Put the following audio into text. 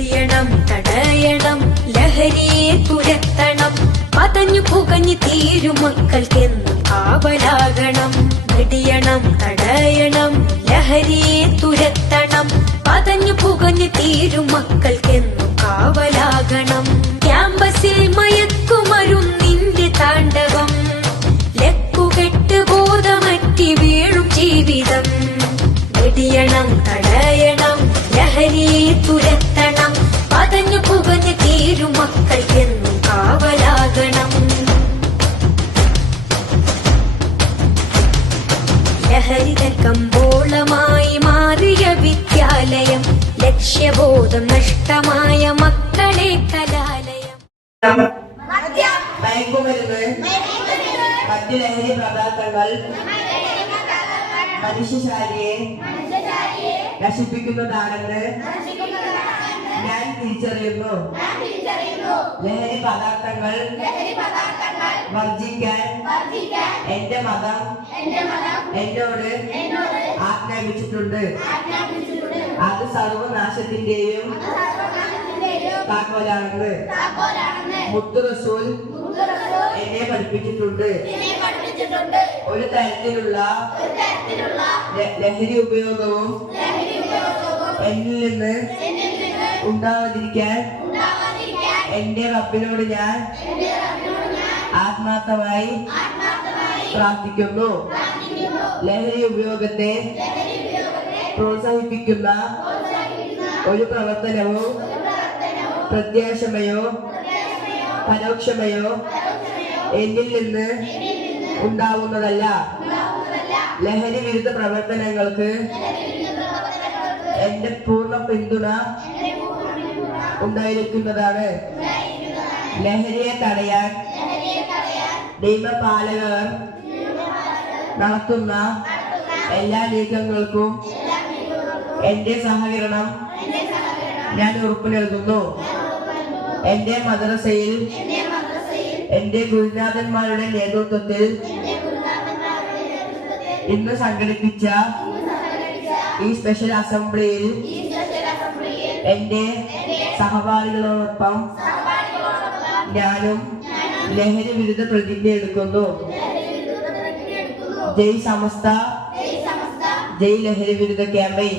വെടിയണം തടയണം ലഹരിയെ തുരത്തണം പതഞ്ഞു പുകഞ്ഞു തീരും മക്കൾക്കെന്നും കാവലാകണം വെടിയണം തടയണം ലഹരിയെ തുരത്തണം പതഞ്ഞു പുകഞ്ഞു തീരും മക്കൾക്കെന്നും കാവലാകണം ക്യാമ്പസിൽ മയക്കുമരുന്നിന്റെ താണ്ഡവം ലക്കുകെട്ട് ബോധമറ്റി വീഴും ജീവിതം വെടിയണം തടയണം ലഹരിയെ തുരത്തണം പതഞ്ഞു പുകഞ്ഞു തീരും മക്കൾക്കെന്നും കാവലാകണം ലഹരിതൻ കമ്പോളമായി മാറിയ വിദ്യാലയം ലക്ഷ്യബോധം നഷ്ടമായ മക്കളെ കലാലയം മയക്കുമരുന്ന് മറ്റ് ലഹരി പദാർത്ഥങ്ങൾ മനുഷ്യശാലിയെ നശിപ്പിക്കുന്നതാണെന്ന് ഞാൻ തിരിച്ചറിയുന്നു. ലഹരി പദാർത്ഥങ്ങൾ വർജിക്കാൻ എന്റെ മതം എന്നോട് ആജ്ഞാപിച്ചിട്ടുണ്ട്. അത് സർവനാശത്തിന്റെയും താക്കോലാണെന്ന് മുത്ത് റസൂൽ എന്നെ പഠിപ്പിച്ചിട്ടുണ്ട്. ഒരു തരത്തിലുള്ള ലഹരി ഉപയോഗവും എന്നിൽ നിന്ന് ഉണ്ടാവാതിരിക്കാൻ എന്റെ റബ്ബിനോട് ഞാൻ ആത്മാർത്ഥമായി പ്രാർത്ഥിക്കുന്നു. ലഹരി ഉപയോഗത്തെ പ്രോത്സാഹിപ്പിക്കുന്ന ഒരു പ്രവർത്തനവും പ്രത്യാശമയോ പരോക്ഷമയോ എന്നിൽ നിന്ന് ഉണ്ടാവുന്നതല്ല. ലഹരി വിരുദ്ധ പ്രവർത്തനങ്ങൾക്ക് എന്റെ പൂർണ്ണ പിന്തുണ ഉണ്ടായിരിക്കുന്നതാണ്. ലഹരിയെ തടയാൻ നിയമപാലകർ നടത്തുന്ന എല്ലാ നീക്കങ്ങൾക്കും എന്റെ സഹകരണം ഞാൻ ഉറപ്പു നൽകുന്നു. എന്റെ മദ്രസയിൽ എന്റെ ഗുരുനാഥന്മാരുടെ നേതൃത്വത്തിൽ ഇന്ന് സംഘടിപ്പിച്ച ഈ സ്പെഷ്യൽ അസംബ്ലിയിൽ എന്റെ സഹപാഠികളോടൊപ്പം ഞാനും ലഹരി വിരുദ്ധ പ്രതിജ്ഞ എടുക്കുന്നു. ജയ് സമസ്ത, ജയ് ലഹരി വിരുദ്ധ ക്യാമ്പയിൻ.